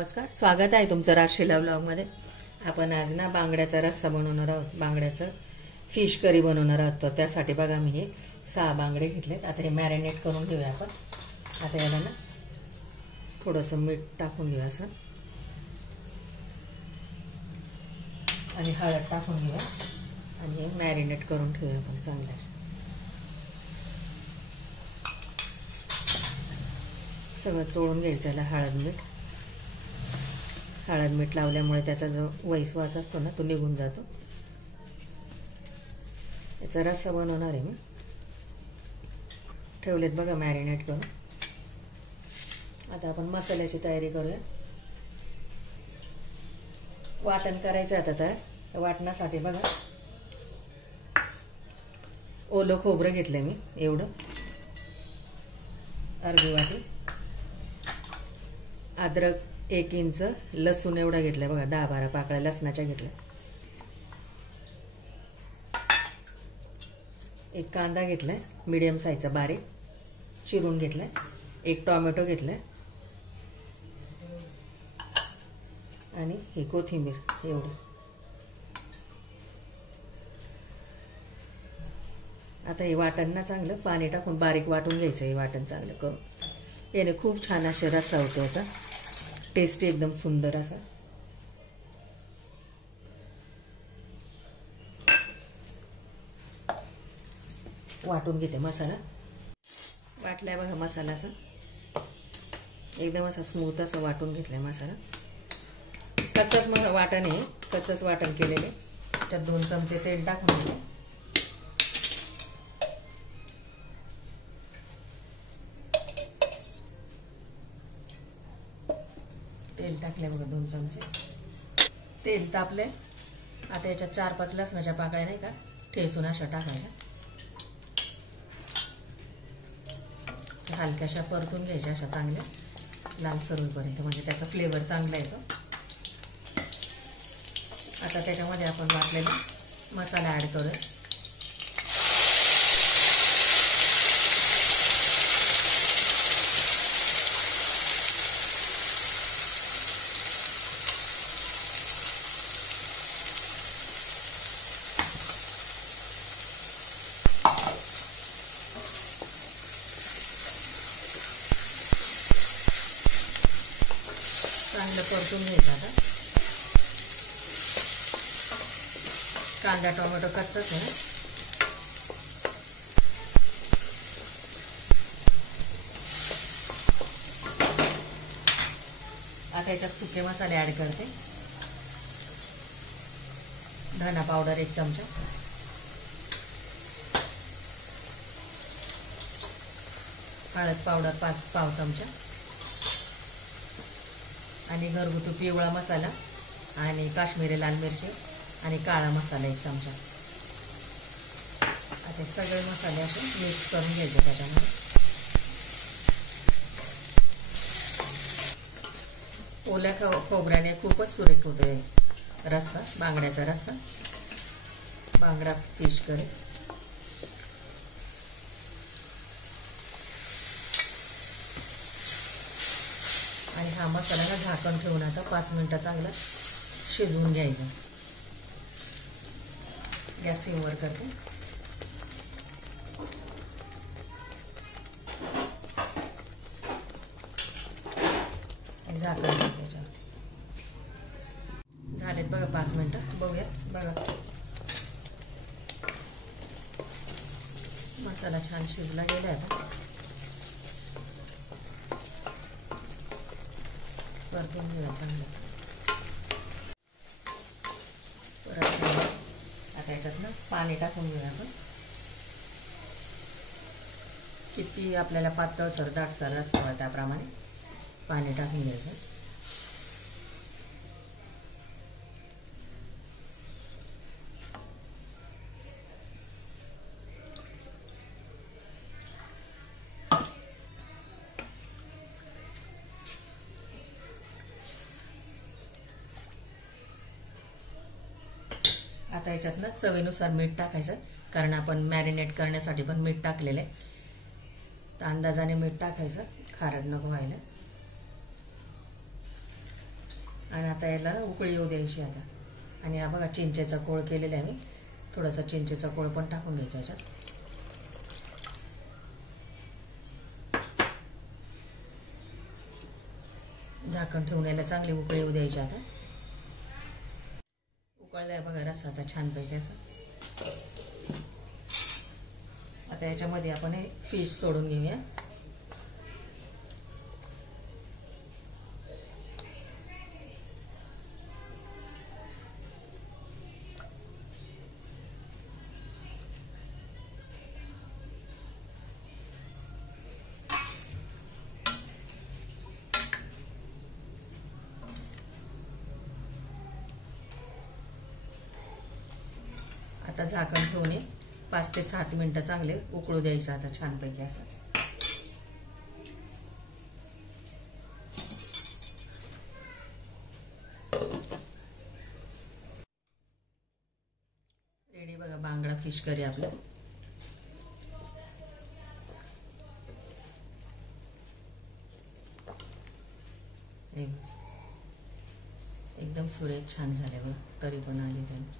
नमस्कार, स्वागत आहे तुमचं राजशिला ब्लॉगमध्ये। आपण आज ना बांगड्याचा रस्सा बनवणार आहोत, बांगड्याचं फिश करी बनवणार आहोत। तर त्यासाठी बघा मी हे 6 बांगडे घेतलेत। आता हे मॅरिनेट करून घेऊया आपण। आता याला ना थोडंसं मीठ टाकून घेऊया असं आणि हळद टाकून घेऊया आणि हे मॅरिनेट करून ठेवूया आपण चांगलं। सगळं चोळून घ्यायचं याला हळद मीठ लावल्यामुळे त्याचा जो वैसवास असतो ना तो निघून जातो। याचा रस्सा बनवणार आहे मी। ठेवलेत बघा मॅरिनेट करून। आता आपण मसाल्याची तयारी करूया। वाटण करायचं आता तर वाटणासाठी बघा ओलं खोबरं घेतलंय मी एवढं, अर्धी वाटी अद्रक, 1 इंच लसूण एवढा घेतलाय बघा, 10-12 पाकळ्या लसणाच्या घेतल्या। एक कांदा घेतलाय मीडियम साईजचा बारीक चिरून घेतलाय। एक टोमॅटो घेतलाय आणि ही कोथिंबीर एवढी। आता हे वाटण ना चांगलं पाणी टाकून बारीक वाटून घ्यायचं। हे वाटण चांगलं करून याने खूप छान असा रस्सा होतो, याचा टेस्ट एकदम सुंदर असा। वाटून घेते मसाला। वाटलाय बघा मसाला असा एकदम असा स्मूथ असा वाटून घेतलाय मसाला। कच्चाच वाटण आहे, कच्चाच वाटण केलेले। त्यात 2 चमचे तेल टाकून घेते। तेल टाकले बघा 2 चमचे। तेल तापले। आता याच्यात 4-5 लसणाच्या पाकळ्या नाही का ठेचून अशा टाकायच्या। हलक्याशा परतून घ्यायच्या अशा चांगल्या लालसर होईपर्यंत, म्हणजे त्याचा फ्लेवर चांगला येतो। आता त्याच्यामध्ये आपण वाटलेला मसाला ऍड करूया। चांगलं परतून घ्यायचं। आता कांदा टोमॅटो कच्चाच आहे। आता याच्यात सुके मसाले ऍड करते। धना पावडर 1 चमचा, हळद पावडर पाव चमचा आणि घरगुती पिवळा मसाला आणि काश्मीरी लाल मिरची आणि काळा मसाला 1 चमचा। आता सगळे मसाले असे मिक्स करून घ्यायचे त्याच्यामध्ये। ओल्या खोबऱ्याने खूपच सुरेख होतोय रस्सा, बांगड्याचा रस्सा, बांगडा फिश करी। आणि हा मसाला ना झाकण ठेवून आता 5 मिनिटं चांगला शिजवून घ्यायचा। गॅस सिमवर करते। झाकण त्याच्यावरती झालेत बघा 5 मिनिटं। बघूया बघा मसाला छान शिजला गेला। आता परतून घेऊया चांगलं। परत आता याच्यात ना पाणी टाकून घेऊया आपण। किती आपल्याला पातळसर दाटसर रस्सा हवा त्याप्रमाणे पाणी टाकून घ्यायचं। आता याच्यात ना चवीनुसार मीठ टाकायचं, कारण आपण मॅरिनेट करण्यासाठी पण मीठ टाकलेलं आहे। तर अंदाजाने मीठ टाकायचं, खारट नको व्हायला। आणि आता याला उकळी येऊ द्यायची आता. आणि हा बघा चिंचेचा कोळ केलेला आहे मी. थोडासा चिंचेचा कोळ पण टाकून घ्यायचा याच्यात. झाकण ठेवून याला चांगली उकळी येऊ द्यायची आता. उकळलाय बघा रस्सा आता छानपैकी असं. आता याच्यामध्ये आपण हे फिश सोडून घेऊया. आता झाकण ठेवून 5 ते 7 मिनिटं चांगले उकळू द्यायचं आता छानपैकी असं. रेडी बघा बांगडा फिश करी आपलं. एकदम सुरेख छान झाले बघ. तरी पण आली त्याने.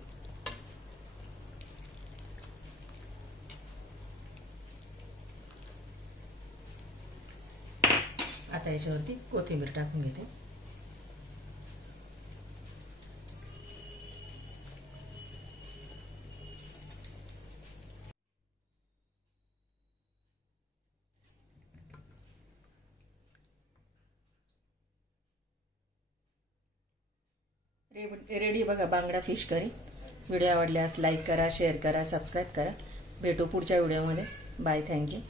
आता याच्यावरती कोथिंबीर टाकून घेते. रेडी बघा बांगडा फिश करी. व्हिडिओ आवडल्यास लाईक करा, शेअर करा, सबस्क्राईब करा. भेटू पुढच्या व्हिडिओमध्ये. बाय. थँक्यू.